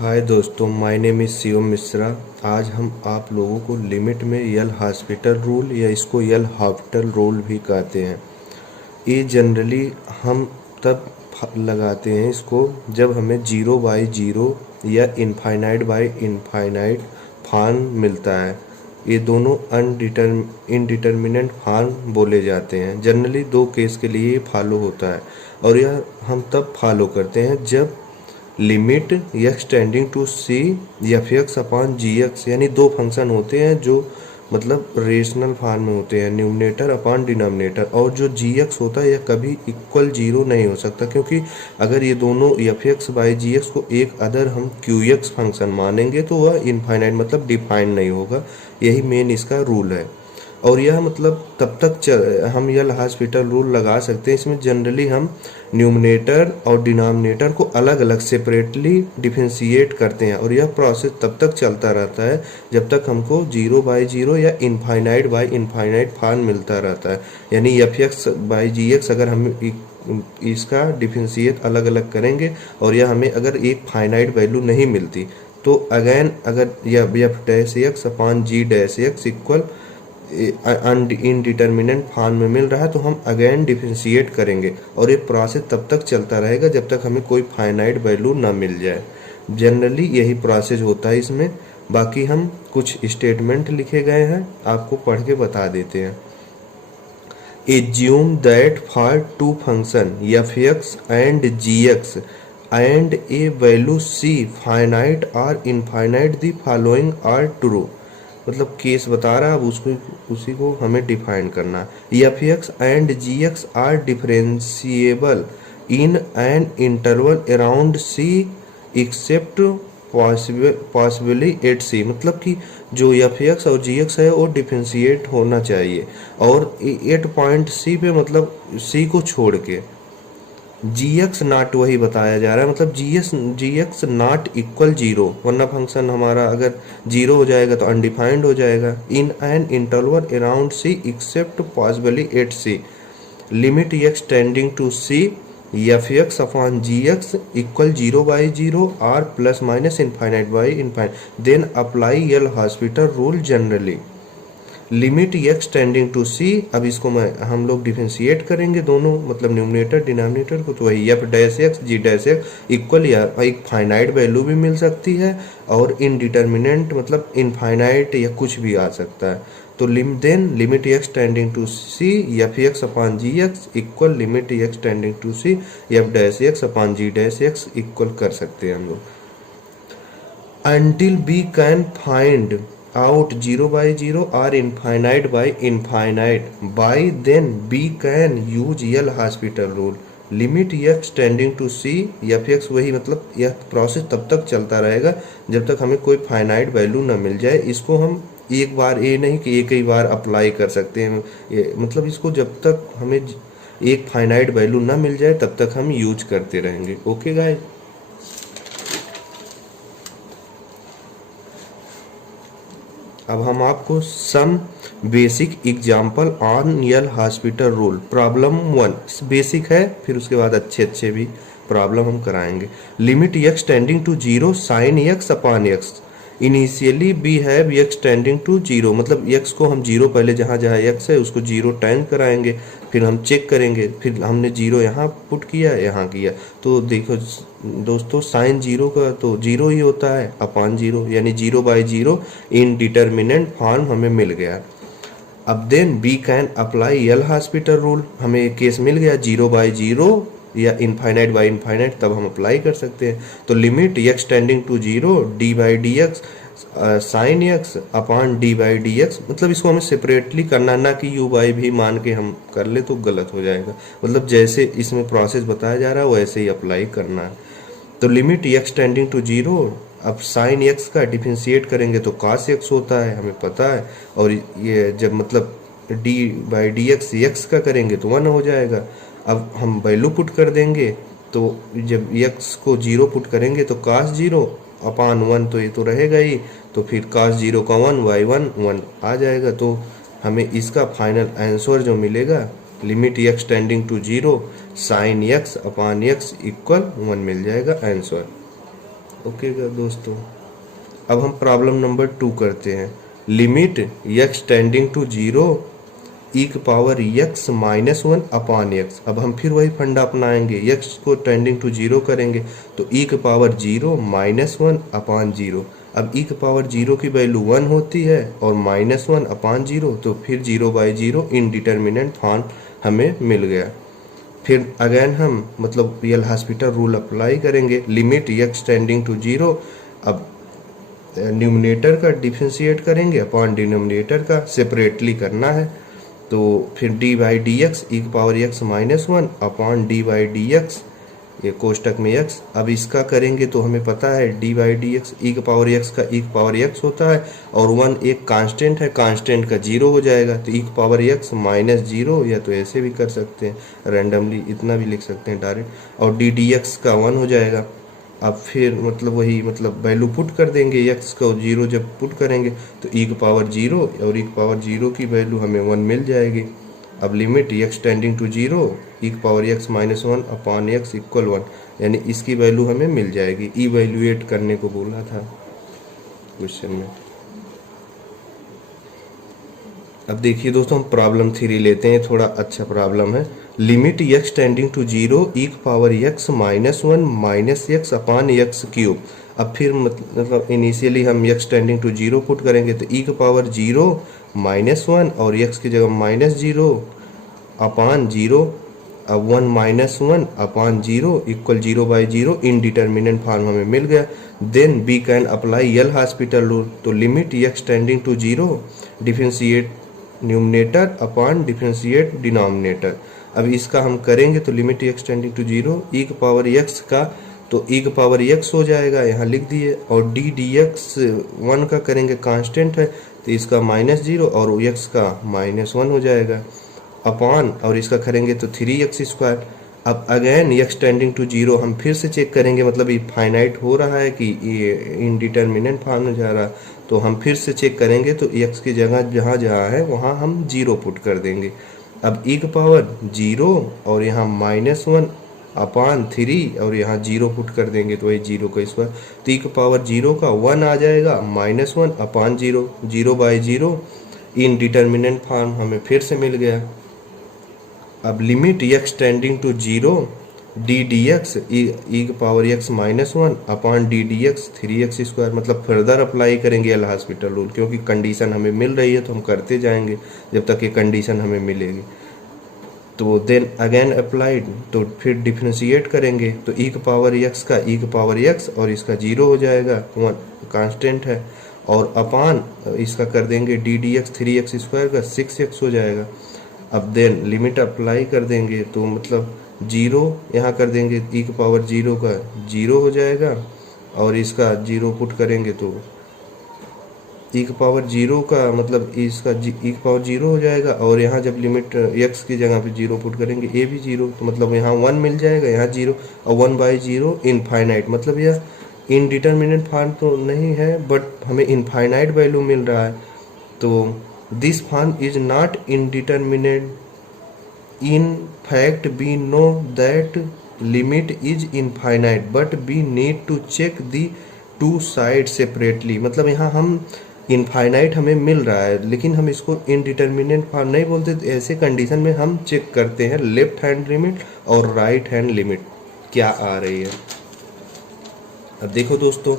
हाय दोस्तों, my name is Shivam Mishra. आज हम आप लोगों को लिमिट में यल हॉस्पिटल रूल या इसको यल हॉस्पिटल रूल भी कहते हैं। ये जनरली हम तब लगाते हैं इसको जब हमें 0/0 या इनफाइनाइट बाय इनफाइनाइट फॉर्म मिलता है। ये दोनों इनडिटर्मिनेट फॉर्म बोले जाते हैं। जनरली दो केस के लिए ये फॉलो होता है और यह हम तब फॉलो करते हैं जब limit x tending to C F x upon ji x, यानी दो फंक्शन होते हैं जो मतलब रेशनल फॉर्म में होते हैं, न्यूमरेटर अपॉन डिनोमिनेटर। और जो जी एक्स होता है यह कभी इक्वल जीरो नहीं हो सकता, क्योंकि अगर ये दोनों f x by g x को एक अदर हम क्यू एक्स फंक्शन मानेंगे तो वह इनफाइनाइट मतलब डिफाइंड नहीं होगा। यही मेन इसका रूल है। और यह मतलब तब तक हम यल हॉस्पिटल रूल लगा सकते हैं। इसमें जनरली हम न्यूमरेटर और डिनोमिनेटर को अलग अलग सेपरेटली डिफरेंशिएट करते हैं और यह प्रोसेस तब तक चलता रहता है जब तक हमको 0/0 या इनफाइनाइट बाय इनफाइनाइट फॉर्म मिलता रहता है। यानी f x by g x अगर हम इसका डिफरेंशिएट अलग अलग करेंगे और यह हमें अगर एक फाइनाइट वैल्यू नहीं मिलती तो अगेन अगर यह एफ डैश एक्स अपॉन जी dash x equal indeterminate form में मिल रहा है तो हम अगेन डिफरेंशिएट करेंगे और ये प्रोसेस तब तक चलता रहेगा जब तक हमें कोई फाइनाइट वैल्यू ना मिल जाए। जनरली यही प्रोसेस होता है इसमें। बाकी हम कुछ स्टेटमेंट लिखे गए हैं, आपको पढ़ के बता देते हैं। Assume that for two function F X and G X and a value C finite और infinite the following are true. मतलब केस बता रहा है, अब उसको उसी को हमें डिफाइन करना है। F X and G X are differentiable in an interval around C except possibly at C. मतलब कि जो एफ एक्स और जी एक्स है वो डिफरेंशिएट होना चाहिए और एट पॉइंट सी पे, मतलब सी को छोड़ के। जी एक्स नॉट वही बताया जा रहा है, मतलब G X not equal zero, वरना फंक्शन हमारा अगर जीरो हो जाएगा तो अनडिफाइंड हो जाएगा। In an interval around C except possibly at C limit x tending to C F x upon ji x equal 0/0 और plus minus infinite by infinite. Then apply L hospital rule generally limit x tending to C. अब इसको हम लोग differentiate करेंगे दोनों, मतलब numerator denominator को, तो वही एफ डैश एक्स जी डैश एक्स इक्वल या एक फाइनाइट वैल्यू भी मिल सकती है और इनडिटर्मिनेंट मतलब इनफाइनाइट या कुछ भी आ सकता है। तो then limit x tending to C F x upon ji x equal limit x tending to C f dash x upon ji dash x equal कर सकते हैं हम लोग। until we can find out 0/0 or infinite by infinite, by then we can use L hospital rule limit x tending to C F x. वही मतलब यह process तब तक चलता रहेगा जब तक हमें कोई फाइनाइट वैल्यू ना मिल जाए। इसको हम एक बार, ये नहीं कि एक ही बार अप्लाई कर सकते हैं, मतलब इसको जब तक हमें एक फाइनाइट वैल्यू ना मिल जाए तब तक हम यूज करते रहेंगे। ओके गाइस, अब हम आपको some basic example on L hospital rule. Problem 1 basic है, फिर उसके बाद अच्छे अच्छे भी प्रॉब्लम हम कराएंगे। Limit x tending to 0 sine x upon x initially we have x tending to 0, मतलब एक्स को हम 0 पहले जहाँ जहाँ एक्स है उसको 0 टेंड कराएंगे, फिर हम चेक करेंगे, फिर हमने 0 यहाँ पुट किया यहाँ किया तो देखो दोस्तों साइन 0 का तो 0 ही होता है अपॉन 0, यानी 0/0 इनडिटर्मिनेंट फॉर्म हमें मिल गया। अब then we can apply L hospital rule. हमें केस मिल गया 0/0 या इनफाइनाइट बाई इनफाइनाइट, तब हम अप्लाई कर सकते हैं। तो limit x tending to 0 d x sine x upon d x, मतलब इसको हमें सेपरेटली करना, ना कि यू बाई भी मान के हम कर ले तो गलत हो जाएगा। मतलब जैसे इसमें प्रोसेस बताया जा रहा है वैसे ही अप्लाई करना है। तो लिमिट एक्स टेंडिंग टू 0, अब साइन एक्स का डिफरेंशिएट करेंगे तो कॉस एक्स होता है, हमें पता है। और ये जब मतलब डी एक्स एक्स का करेंगे तो 1 हो जाएगा। अब हम वैल्यू पुट कर देंगे, तो जब x को 0 पुट करेंगे तो cos 0 अपॉन 1, तो ये तो रहेगा ही, तो फिर cos 0 का 1 y1 आ जाएगा। तो हमें इसका फाइनल आंसर जो मिलेगा limit x tending to 0 sine x upon x equal 1 मिल जाएगा आंसर। ओके दोस्तों, अब हम प्रॉब्लम नंबर 2 करते हैं। Limit x tending to 0 e की power x minus 1 upon x। अब हम फिर वही फंडा अपनाएंगे, x को टेंडिंग टू 0 करेंगे तो e की पावर 0 माइनस 1 अपॉन 0। अब e की पावर 0 की वैल्यू 1 होती है और माइनस 1 अपॉन 0, तो फिर 0/0 इनडिटर्मिनेंट फॉर्म हमें मिल गया। फिर अगेन हम मतलब एल हॉस्पिटल रूल अप्लाई करेंगे। लिमिट x टेंडिंग टू 0, अब न्यूमरेटर का डिफरेंशिएट करेंगे अपॉन डिनोमिनेटर का सेपरेटली करना है, तो फिर D by D x e की power x minus 1 upon D by D x, ये कोष्टक में x। अब इसका करेंगे तो हमें पता है D by D x e की पावर x का ई की पावर x होता है और 1 एक कांस्टेंट है, कांस्टेंट का 0 हो जाएगा, तो ई की पावर x माइनस 0, या तो ऐसे भी कर सकते हैं रैंडमली, इतना भी लिख सकते हैं डायरेक्ट, और डी डी एक्स का 1 हो जाएगा। अब फिर मतलब वही मतलब वैल्यू पुट कर देंगे, x को 0 जब पुट करेंगे तो e की पावर 0 और e की पावर 0 की वैल्यू हमें 1 मिल जाएगी। अब limit x tending to 0 e की power x minus 1 upon x equal 1, यानी इसकी वैल्यू हमें मिल जाएगी। इवैल्यूएट करने को बोला था क्वेश्चन में। अब देखिए दोस्तों, हम प्रॉब्लम 3 लेते हैं, थोड़ा अच्छा प्रॉब्लम है। Limit x tending to 0 e की power x minus 1 minus x upon x cube. अब फिर मतलब इनिशियली हम x टेंडिंग टू 0 पुट करेंगे तो e की पावर 0 माइनस 1 और x की जगह माइनस 0 अपॉन 0, अब 1 minus 1 upon 0 equal 0/0 indeterminate form हमें मिल गया। Then we can apply L hospital rule, तो limit x tending to 0 differentiate numerator upon differentiate denominator. अब इसका हम करेंगे तो limit x tending to 0 e की पावर x का, तो e की पावर x हो जाएगा, यहाँ लिख दिए, और डी डी एक्स 1 का करेंगे कांस्टेंट है तो इसका माइनस 0 और x का माइनस 1 हो जाएगा अपॉन, और इसका करेंगे तो 3x²। अब अगेन x टेंडिंग टू 0 हम फिर से चेक करेंगे, मतलब ये फाइनाइट हो रहा है कि ये इनडिटर्मिनेंट फॉर्म में जा रहा है, तो हम फिर से चेक करेंगे तो x की जगह जहाँ जहाँ है वहाँ हम 0 पुट कर देंगे। अब e की पावर 0 और यहाँ माइनस 1 अपॉन 3 और यहाँ 0 पुट कर देंगे तो वही 0 का स्क्वायर, तो e की पावर 0 का 1 आ जाएगा, माइनस 1 अपॉन 0, 0/0 इनडिटर्मिनेंट फॉर्म हमें फिर से मिल गया। अब limit x tending to 0 d D x e की power x minus 1 upon d D x 3x², मतलब फर्दर अप्लाई करेंगे एल हॉस्पिटल रूल, क्योंकि कंडीशन हमें मिल रही है तो हम करते जाएंगे जब तक ये कंडीशन हमें मिलेगी। तो देन अगेन अप्लाइड, तो फिर डिफरेंशिएट करेंगे तो e की पावर x का e की पावर x और इसका 0 हो जाएगा, 1 कांस्टेंट है, और अपॉन इसका कर देंगे डी डी एक्स 3x² का 6x हो जाएगा। अब देन लिमिट अप्लाई कर देंगे तो मतलब 0 यहाँ कर देंगे, e की पावर 0 का 0 हो जाएगा, और इसका 0 पुट करेंगे तो e की पावर 0 का मतलब इसका e की पावर 0 हो जाएगा, और यहाँ जब लिमिट x की जगह पे 0 पुट करेंगे a भी 0, तो मतलब यहाँ 1 मिल जाएगा, यहाँ 0, और 1/0 इनफाइनाइट, मतलब यह इनडिटर्मिनेट फॉर्म तो नहीं है बट हमें इनफाइनाइट वैल्यू मिल रहा है। तो this form is not indeterminate, in fact we know that limit is infinite but we need to check the two side separately, मतलब यहाँ हम इनफाइनाइट हमें मिल रहा है लेकिन हम इसको इनडिटर्मिनेट फॉर्म नहीं बोलते, तो ऐसे कंडीशन में हम चेक करते हैं लेफ्ट हैंड लिमिट और राइट हैंड लिमिट क्या आ रही है। अब देखो दोस्तों,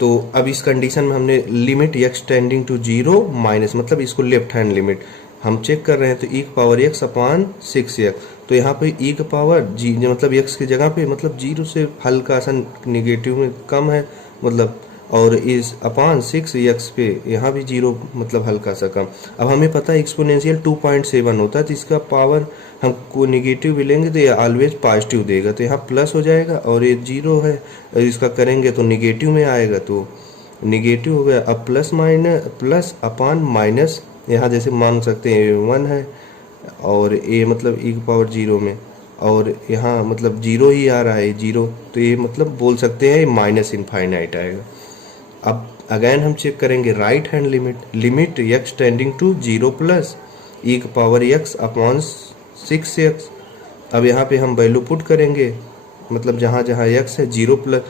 तो अब इस कंडीशन में हमने limit x tending to 0 minus, मतलब इसको लेफ्ट हैंड लिमिट हम चेक कर रहे हैं, तो e की पावर x अपॉन 6x, तो यहाँ पे e की पावर जी मतलब x की जगह पे मतलब 0 से हल्का सा निगेटिव में कम है, मतलब और इस अपॉन 6x पे यहाँ भी 0 मतलब हल्का सा कम। अब हमें पता है एक्सपोनेंशियल 2.7 होता है, तो इसका पावर हमको निगेटिव भी लेंगे तो ये ऑलवेज पॉजिटिव देगा, तो यहाँ प्लस हो जाएगा, और ये 0 है और इसका करेंगे तो निगेटिव में आएगा, तो निगेटिव हो गया। अब plus minus plus upon minus, यहाँ जैसे मान सकते हैं 1 है और ये मतलब e की पावर 0 में, और यहाँ मतलब 0 ही आ रहा है 0, तो ये मतलब बोल सकते हैं माइनस इनफाइनाइट आएगा। अब अगेन हम चेक करेंगे right hand limit, limit x tending to 0 plus e की पावर x अपॉन 6x। अब यहाँ पे हम वैल्यू पुट करेंगे, मतलब जहाँ जहाँ x है 0 प्लस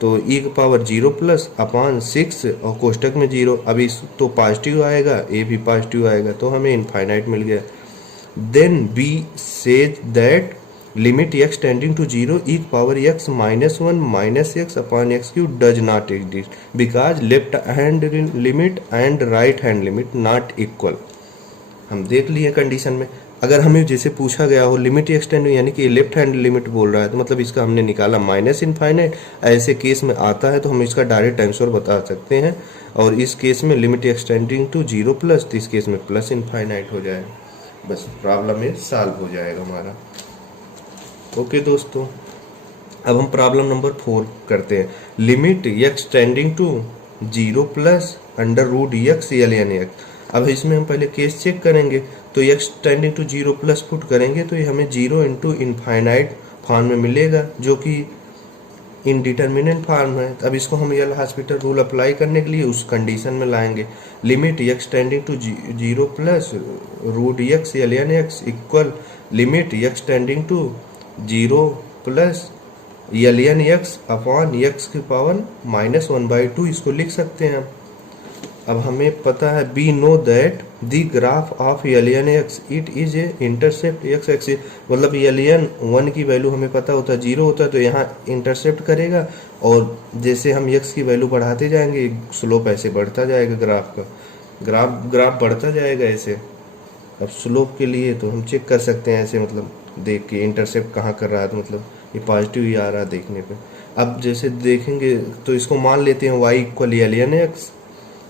तो e की पावर 0 प्लस अपान 6 और कोष्टक में 0। अब इस तो पॉजिटिव आएगा, a भी पॉजिटिव आएगा, तो हमें इनफाइनाइट मिल गया। Then b says that limit x tending to 0 e की power x minus 1 minus x upon x cube does not exist because left hand limit and right hand limit not equal. हम देख लिए condition में, अगर हमें जैसे पूछा गया हो लिमिट एक्सटेंड यानी कि लेफ्ट हैंड लिमिट बोल रहा है, तो मतलब इसका हमने निकाला माइनस इनफाइनाइट। ऐसे केस में आता है तो हम इसका डायरेक्ट आंसर बता सकते हैं, और इस केस में लिमिट एक्सटेंडिंग टू 0 प्लस, तो इस केस में प्लस इनफाइनाइट हो जाएगा। बस प्रॉब्लम में सॉल्व हो जाएगा हमारा। ओके दोस्तों, अब हम प्रॉब्लम नंबर 4 करते हैं। Limit x tending to 0 plus under root x ln x। अब इसमें हम पहले केस चेक करेंगे, तो x tending to 0 plus put करेंगे तो ये हमें 0 इंटू इनफाइनाइट फॉर्म में मिलेगा, जो कि इनडिटर्मिनेंट फॉर्म है। अब इसको हम यल हॉस्पिटल रूल अप्लाई करने के लिए उस कंडीशन में लाएंगे। Limit x tending to 0 plus root x ln x equal limit x tending to 0 plus ln x upon x की पावर माइनस 1/2, इसको लिख सकते हैं। अब हमें पता है we know that the graph of ln x it is a intercept x axis, मतलब ln 1 की वैल्यू हमें पता होता है 0 होता है, तो यहाँ इंटरसेप्ट करेगा, और जैसे हम x की वैल्यू बढ़ाते जाएंगे स्लोप ऐसे बढ़ता जाएगा, ग्राफ का ग्राफ बढ़ता जाएगा ऐसे। अब स्लोप के लिए तो हम चेक कर सकते हैं ऐसे, मतलब देख के इंटरसेप्ट कहाँ कर रहा है, तो मतलब ये पॉजिटिव ही आ रहा है देखने पे। अब जैसे देखेंगे तो इसको मान लेते हैं y इक्वल ln x।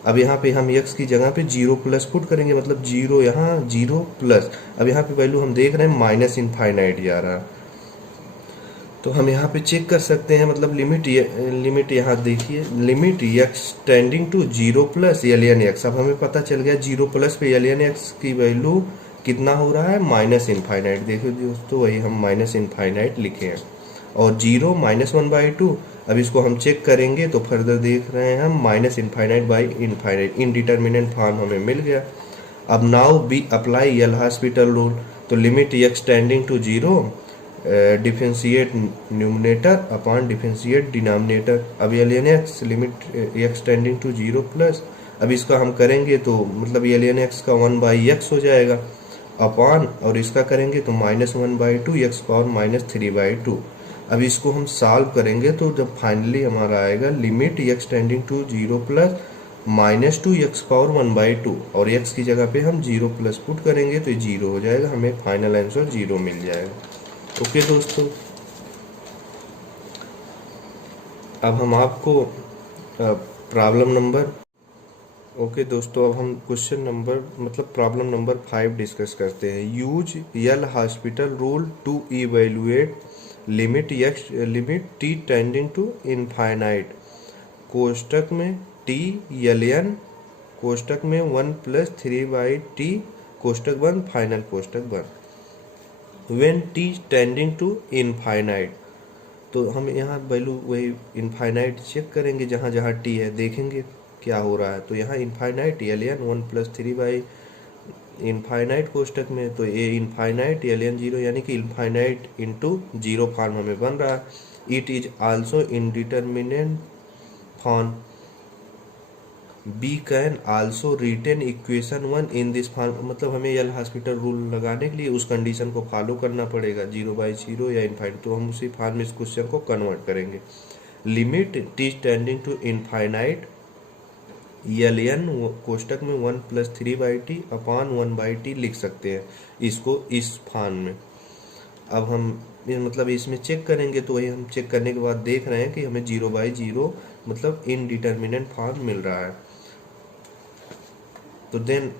अब यहाँ पे हम x की जगह पे 0 प्लस पुट करेंगे, मतलब 0 यहाँ 0 प्लस, अब यहाँ पे वैल्यू हम देख रहे हैं माइनस इनफाइनाइट जा रहा है, तो हम यहाँ पे चेक कर सकते हैं। मतलब लिमिट यहाँ देखिए, limit x tending to 0 plus ln x। अब हमें पता चल गया 0 प्लस पे ln x की वैल्यू कितना हो रहा है, माइनस इनफाइनाइट। देखो दोस्तों, वही हम माइनस इनफाइनाइट लिखे हैं, और 0 माइनस 1/2। अब इसको हम चेक करेंगे तो फर्दर देख रहे हैं हम minus infinite by infinite, indeterminate form हमें मिल गया। अब now we apply L hospital rule, तो limit x tending to 0 differentiate numerator upon differentiate denominator. अब ln x limit x tending to 0 plus, अब इसका हम करेंगे तो मतलब ln x का 1/x हो जाएगा अपॉन, और इसका करेंगे तो माइनस 1/2 x पावर माइनस 3/2। अब इसको हम सॉल्व करेंगे तो जब फाइनली हमारा आएगा limit x tending to 0 plus minus 2 x power 1/2, और x की जगह पे हम 0 प्लस पुट करेंगे तो 0 हो जाएगा, हमें फाइनल आंसर 0 मिल जाएगा। ओके दोस्तों, अब हम आपको प्रॉब्लम नंबर ओके दोस्तों, अब हम क्वेश्चन नंबर मतलब प्रॉब्लम नंबर 5 डिस्कस करते हैं। Use L hospital rule to evaluate limit t tending to infinite, कोष्टक में t ln कोष्टक में 1 प्लस 3/t कोष्टक बंद फाइनल कोष्टक बंद when t tending to infinite. तो हम यहाँ वैल्यू वही इनफाइनाइट चेक करेंगे, जहाँ जहाँ t है देखेंगे क्या हो रहा है। तो यहाँ इनफाइनाइट ln 1 प्लस 3 इनफाइनाइट कोष्टक में, तो ये इनफाइनाइट ln 0 यानी कि इनफाइनाइट इंटू 0 फॉर्म हमें बन रहा है। It is also indeterminant form, we can also written equation 1 in this form, मतलब हमें यल हॉस्पिटल रूल लगाने के लिए उस कंडीशन को फॉलो करना पड़ेगा 0/0 या इनफाइनाइट, तो हम उसी फॉर्म में इस क्वेश्चन को कन्वर्ट करेंगे। Limit t tending to infinite ln कोष्टक में 1 प्लस 3/t अपॉन 1/t लिख सकते हैं इसको इस फॉर्म में। अब हम मतलब इसमें चेक करेंगे, तो वही हम चेक करने के बाद देख रहे हैं कि हमें 0/0 मतलब इनडिटर्मिनेंट फॉर्म मिल रहा है। तो देन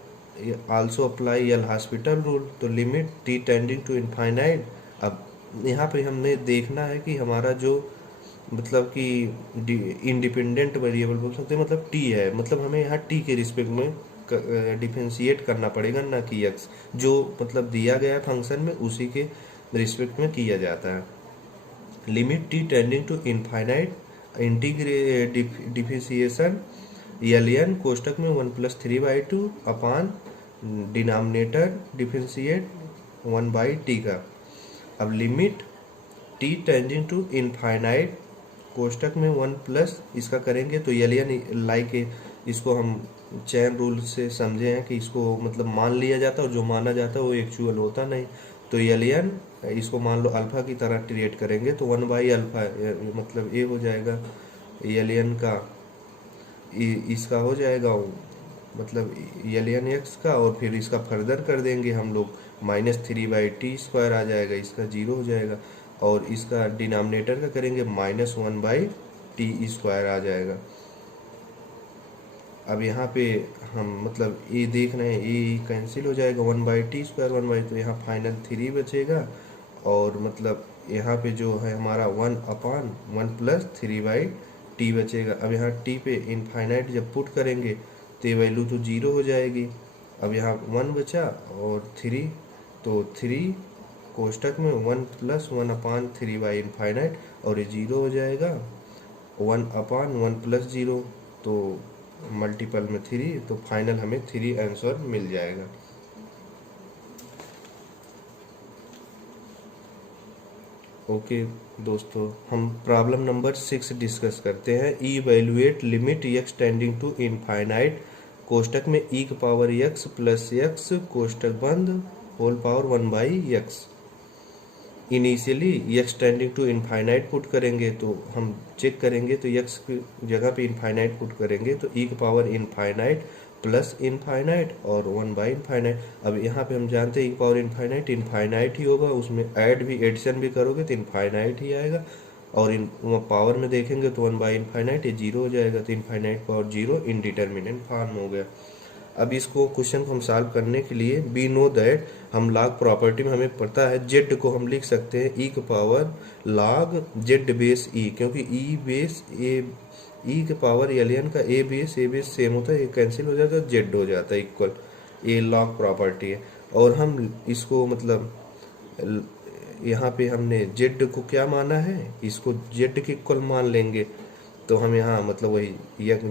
आल्सो अप्लाई यल हॉस्पिटल रूल, तो limit t tending to infinite. अब यहाँ पे हमने देखना है कि हमारा जो मतलब कि इंडिपेंडेंट वेरिएबल बोल सकते हैं, मतलब t है, मतलब हमें यहाँ t के रिस्पेक्ट में डिफरेंशिएट करना पड़ेगा, ना कि x, जो मतलब दिया गया फंक्शन में उसी के रिस्पेक्ट में किया जाता है। Limit t tending to infinite differentiation ln कोष्टक में 1 plus 3/2 upon denominator differentiate 1/t का। अब limit t tending to infinite कोष्टक में 1 प्लस इसका करेंगे तो एलियन लाइक इसको हम चैन रूल से समझे हैं कि इसको मतलब मान लिया जाता है और जो माना जाता है वो एक्चुअल होता नहीं। तो एलियन इसको मान लो अल्फा की तरह ट्रीट करेंगे तो 1/अल्फा मतलब ए हो जाएगा एलियन का, इसका हो जाएगा मतलब एलियन एक्स का, और फिर इसका फर्दर कर देंगे हम लोग -3/t² आ जाएगा, इसका 0 हो जाएगा। और इसका डिनोमिनेटर का करेंगे -1/t² आ जाएगा। अब यहाँ पे हम मतलब ए देख रहे हैं, ए कैंसिल हो जाएगा, 1/t², 1/, तो यहाँ फाइनल 3 बचेगा। और मतलब यहाँ पे जो है हमारा 1/1 प्लस 3/t बचेगा। अब यहाँ t पे इनफाइनाइट जब पुट करेंगे तो ये वैल्यू तो 0 हो जाएगी। अब यहाँ 1 बचा और 3, तो 3 कोष्टक में 1 प्लस 1/3/इनफाइनाइट, और ये 0 हो जाएगा। 1/1 प्लस 0 तो मल्टीपल में 3, तो फाइनल हमें 3 आंसर मिल जाएगा। ओके दोस्तों, हम प्रॉब्लम नंबर 6 डिस्कस करते हैं। Evaluate limit x tending to infinite कोष्टक में e की पावर x प्लस x कोष्टक बंद whole power 1/x। Initially x tending to infinite put करेंगे तो हम चेक करेंगे तो x की जगह पे इनफाइनाइट पुट करेंगे तो e की पावर इनफाइनाइट प्लस इनफाइनाइट और 1/इनफाइनाइट। अब यहाँ पे हम जानते हैं e की पावर इनफाइनाइट इनफाइनाइट ही होगा, उसमें ऐड भी एडिशन भी करोगे तो इनफाइनाइट ही आएगा। और इन पावर में देखेंगे तो 1/इनफाइनाइट ये 0 हो जाएगा, तो इनफाइनाइट पावर 0 इनडिटर्मिनेंट फॉर्म हो गया। अब इसको क्वेश्चन को हम सॉल्व करने के लिए वी नो दैट, हम लॉग प्रॉपर्टी में हमें पता है जेड को हम लिख सकते हैं ई की पावर लॉग जेड बेस ई, क्योंकि ई बेस ए, ई के पावर एलियन का ए बेस सेम होता है, ये कैंसिल हो जाता है, जेड हो जाता है इक्वल, ये लॉग प्रॉपर्टी है। और हम इसको मतलब यहाँ पे हमने जेड को क्या माना है, इसको जेड के इक्वल मान लेंगे, तो हम यहाँ मतलब वही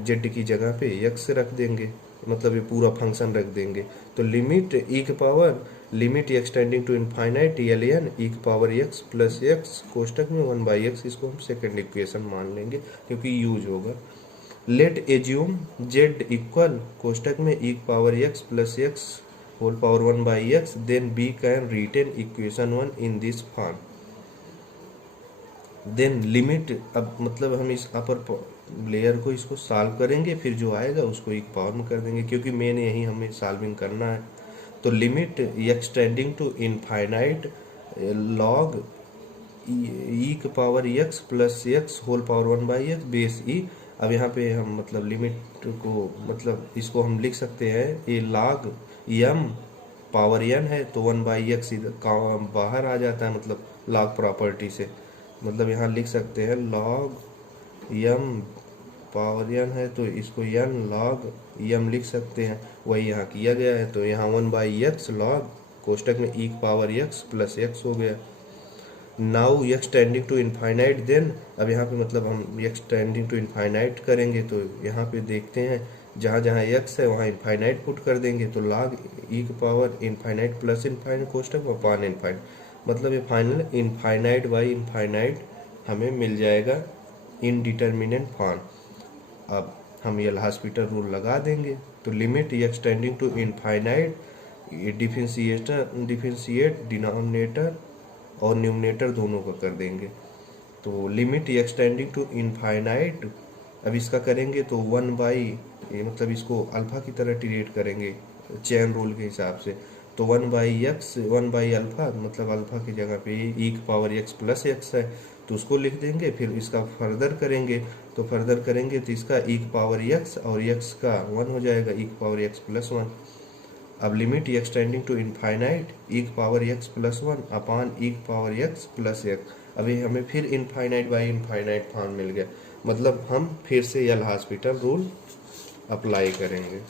जेड की जगह पे यक्स रख देंगे, मतलब ये पूरा फंक्शन रख देंगे। तो लिमिट ई के power limit x tending to infinite L N E की पावर एक्स प्लस एक्स कोष्टक में 1/x, इसको हम सेकंड इक्वेशन मान लेंगे क्योंकि यूज होगा। लेट एज्यूम जेड इक्वल कोष्टक में ई की power x plus x whole power 1/x, then b can written equation 1 in this form. Then limit, अब मतलब हम इस अपर लेयर को इसको सॉल्व करेंगे, फिर जो आएगा उसको एक पावर में कर देंगे क्योंकि मेन यही हमें सॉल्विंग करना है। तो limit x tending to infinite log E की power x plus x whole power 1/x base E. अब यहाँ पे हम मतलब लिमिट को मतलब इसको हम लिख सकते हैं, ये लॉग यम पावर एन है तो 1/x बाहर आ जाता है, मतलब लॉग प्रॉपर्टी से, मतलब यहाँ लिख सकते हैं लॉग यम पावर एन है तो इसको एन लॉग यम लिख सकते हैं, वही यहाँ किया गया है। तो यहाँ 1/x लॉग कोष्टक में ई की पावर x प्लस x हो गया। Now x tending to infinite, then अब यहाँ पे मतलब हम x टेंडिंग टू इनफाइनाइट करेंगे तो यहाँ पे देखते हैं जहाँ जहाँ x है वहाँ इनफाइनाइट पुट कर देंगे, तो लॉग ई की पावर इनफाइनाइट प्लस इनफाइनाइट कोष्टक अपान इनफाइनाइट, मतलब ये फाइनल इनफाइनाइट बाई इनफाइनाइट हमें मिल जाएगा इनडिटर्मिनेंट फॉर्म। अब हम एल हॉस्पिटल रूल लगा देंगे, तो limit x tending to infinite differentiate denominator और न्यूमरेटर दोनों का कर देंगे। तो limit x tending to infinite, अब इसका करेंगे तो 1/, मतलब इसको अल्फा की तरह ट्रीट करेंगे चैन रूल के हिसाब से, तो 1/x 1/अल्फा, मतलब अल्फा की जगह पे ई की पावर x प्लस x है तो उसको लिख देंगे। फिर इसका फर्दर करेंगे तो इसका ई की पावर x और x का 1 हो जाएगा, ई की पावर x प्लस 1। अब limit x tending to infinite E की power x plus 1 upon E की पावर x प्लस x, अभी हमें फिर इनफाइनाइट बाई इनफाइनाइट फॉर्म मिल गया, मतलब हम फिर से एल हॉस्पिटल रूल अप्लाई करेंगे।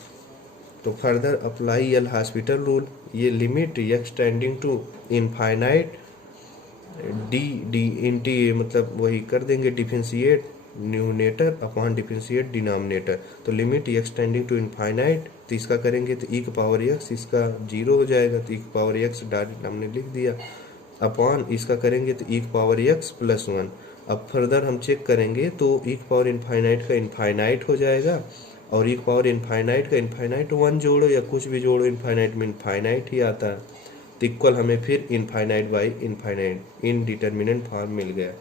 तो further apply L hospital rule, ये limit x tending to infinite D इंटी मतलब वही कर देंगे differentiate numerator upon differentiate denominator. तो limit x tending to infinite, तो इसका करेंगे तो ई की पावर एक्स, इसका 0 हो जाएगा तो ई की पावर एक्स डायरेक्ट हमने लिख दिया, अपॉन इसका करेंगे तो ई की पावर एक्स प्लस 1। अब फर्दर हम चेक करेंगे तो e पावर इनफाइनाइट का इनफाइनाइट हो जाएगा, और e पावर इनफाइनाइट का इनफाइनाइट 1 जोड़ो या कुछ भी जोड़ो, इनफाइनाइट में इनफाइनाइट ही आता है। तो इक्वल हमें फिर infinite by infinite indeterminate form मिल गया।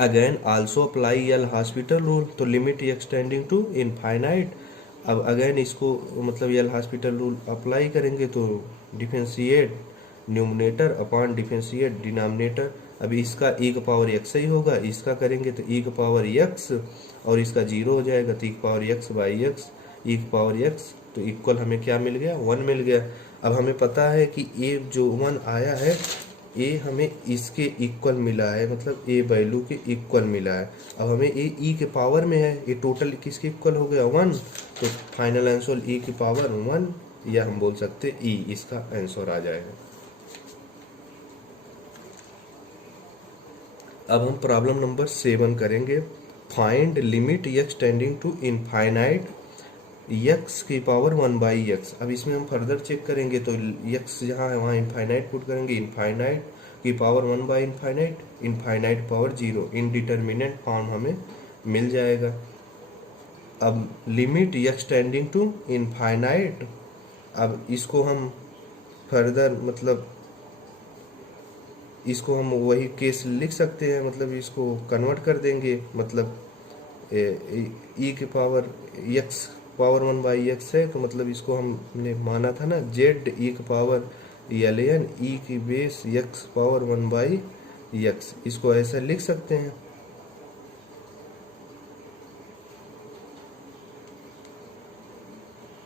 Again also apply L hospital rule, तो लिमिट एक्सटेंडिंग टू इनफाइनाइट। अब अगेन इसको मतलब एल हॉस्पिटल रूल अप्लाई करेंगे तो differentiate numerator upon differentiate denominator. अभी इसका e का पावर x ही होगा, इसका करेंगे तो e का पावर x और इसका 0 हो जाएगा, तो e का power x by x, e का पावर x, तो इक्वल हमें क्या मिल गया, 1 मिल गया। अब हमें पता है कि a जो 1 आया है a हमें इसके इक्वल मिला है, मतलब a वैल्यू के इक्वल मिला है। अब हमें a e के पावर में है, ये टोटल किसके इक्वल हो गया 1, तो फाइनल आंसर e की पावर 1, या हम बोल सकते e इसका आंसर आ जाएगा। अब हम प्रॉब्लम नंबर 7 करेंगे। Find limit x tending to infinite x की पावर 1 बाई एक्स। अब इसमें हम फर्दर चेक करेंगे तो x जहाँ है वहाँ इनफाइनाइट पुट करेंगे, इनफाइनाइट की power 1 by infinite, infinite power 0, indeterminant form हमें मिल जाएगा। अब limit x tending to infinite, अब इसको हम फर्दर मतलब इसको हम वही केस लिख सकते हैं, मतलब इसको कन्वर्ट कर देंगे, मतलब e के power x power 1 by x है, तो मतलब इसको हमने माना था ना z e के पावर ln e की base x power 1 by x, इसको ऐसा लिख सकते हैं।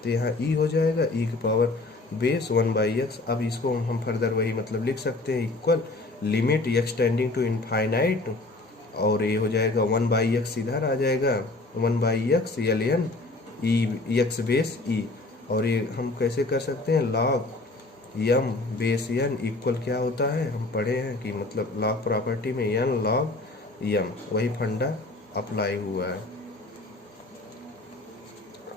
तो यहाँ e हो जाएगा e की पावर बेस 1 बाई एक्स। अब इसको हम फर्दर वही मतलब लिख सकते हैं equal limit x tending to infinite, और ये हो जाएगा 1 बाई एक्स इधर आ जाएगा, 1 by X ln E X base E, और ये हम कैसे कर सकते हैं log m base n equal क्या होता है, हम पढ़े हैं कि मतलब log प्रॉपर्टी में n log m, वही फंडा अप्लाई हुआ है।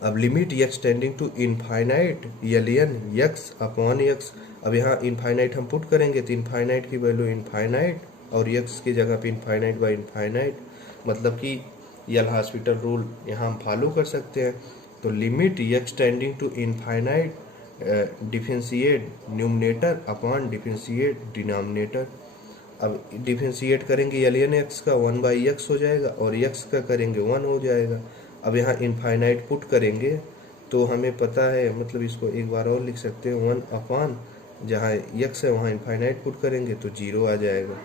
अब limit x tending to infinite ln x upon x, अब यहाँ इनफाइनाइट हम पुट करेंगे तो इनफाइनाइट की वैल्यू इनफाइनाइट और x की जगह पे इनफाइनाइट बाई इनफाइनाइट, मतलब कि एल हॉस्पिटल रूल यहाँ हम फॉलो कर सकते हैं। तो limit x tending to infinite differentiate numerator upon differentiate denominator. अब डिफरेंशिएट करेंगे ln x का 1 बाई एक्स हो जाएगा और x का करेंगे 1 हो जाएगा। अब यहाँ इनफाइनाइट पुट करेंगे तो हमें पता है, मतलब इसको एक बार और लिख सकते हैं 1 अपॉन जहाँ x है वहाँ इनफाइनाइट पुट करेंगे तो 0 आ जाएगा।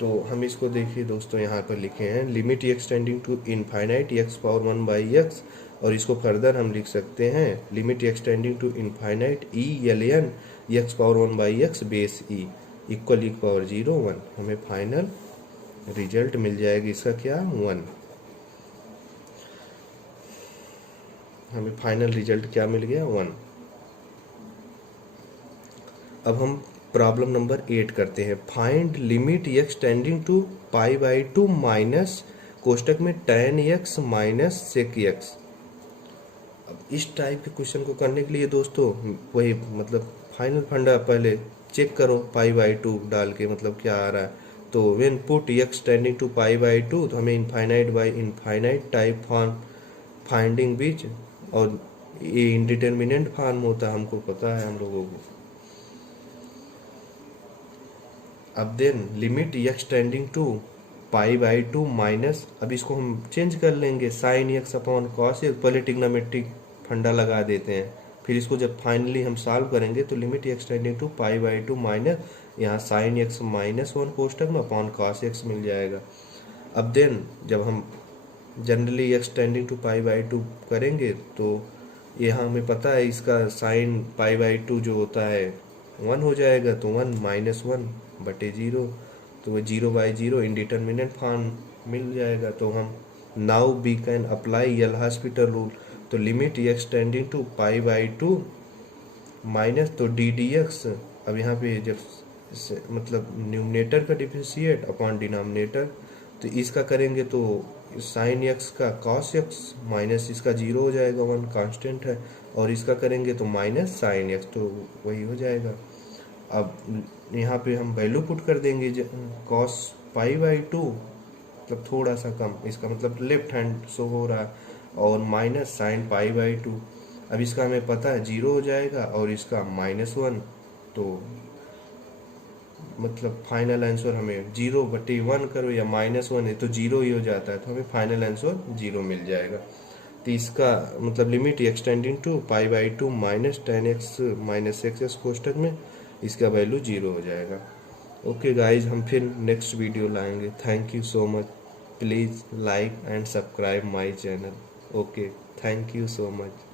तो हम इसको देखिए दोस्तों यहाँ पर लिखे हैं limit x tending to infinite x power 1 by x, और इसको फर्दर हम लिख सकते हैं limit x tending to infinite e ln x power 1 by x base e equal e power 0 1, हमें फाइनल रिजल्ट मिल जाएगी इसका क्या 1। हमें फाइनल रिजल्ट क्या मिल गया 1। अब हम प्रॉब्लम नंबर 8 करते हैं। Find limit x tending to pi by 2 minus कोष्टक में tan x minus sec x। अब इस टाइप के क्वेश्चन को करने के लिए दोस्तों वही मतलब फाइनल फंडा पहले चेक करो, पाई बाई 2 डाल के मतलब क्या आ रहा है। तो when put x tending to pi by 2, तो हमें infinite by infinite type form finding बीच, और ये इंडिटर्मिनेंट फॉर्म होता है, हमको पता है हम लोगों को। अब then limit x tending to pi by 2 minus, अब इसको हम चेंज कर लेंगे sine x upon cos x, पहले ट्रिग्नोमेट्रिक फंडा लगा देते हैं, फिर इसको जब फाइनली हम सॉल्व करेंगे तो limit x tending to pi by 2 minus यहाँ साइन x माइनस 1 कोष्टक में अपॉन कॉस x मिल जाएगा। अब देन जब हम generally x tending to pi by 2 करेंगे तो यहाँ हमें पता है इसका साइन पाई बाई 2 जो होता है 1 हो जाएगा, तो 1 माइनस 1 बटे 0, तो वह 0 बाई 0 इंडिटर्मिनेंट फॉर्म मिल जाएगा। तो हम now we can apply L hospital rule, तो limit x tending to pi by 2 minus तो डी डी एक्स, अब यहाँ पे जब मतलब न्यूमरेटर का डिफरेंशिएट अपॉन डिनोमिनेटर, तो इसका करेंगे तो साइन x का कॉस x माइनस इसका 0 हो जाएगा, 1 कांस्टेंट है, और इसका करेंगे तो माइनस साइन x, तो वही हो जाएगा। अब यहाँ पे हम वैल्यू पुट कर देंगे कॉस पाई बाई टू मतलब थोड़ा सा कम, इसका मतलब लेफ्ट हैंड शो हो रहा है, और minus sine pi by to. अब इसका हमें पता है 0 हो जाएगा और इसका -1, तो मतलब फाइनल आंसर हमें 0/1 करो या -1 है तो 0 ही हो जाता है, तो हमें फाइनल आंसर 0 मिल जाएगा। तो इसका मतलब limit X tending to pi by two minus tan X minus X कोष्टक में इसका वैल्यू 0 हो जाएगा। ओके गाइज, हम फिर नेक्स्ट वीडियो लाएंगे। Thank you so much. Please like and subscribe my channel. Okay, thank you so much.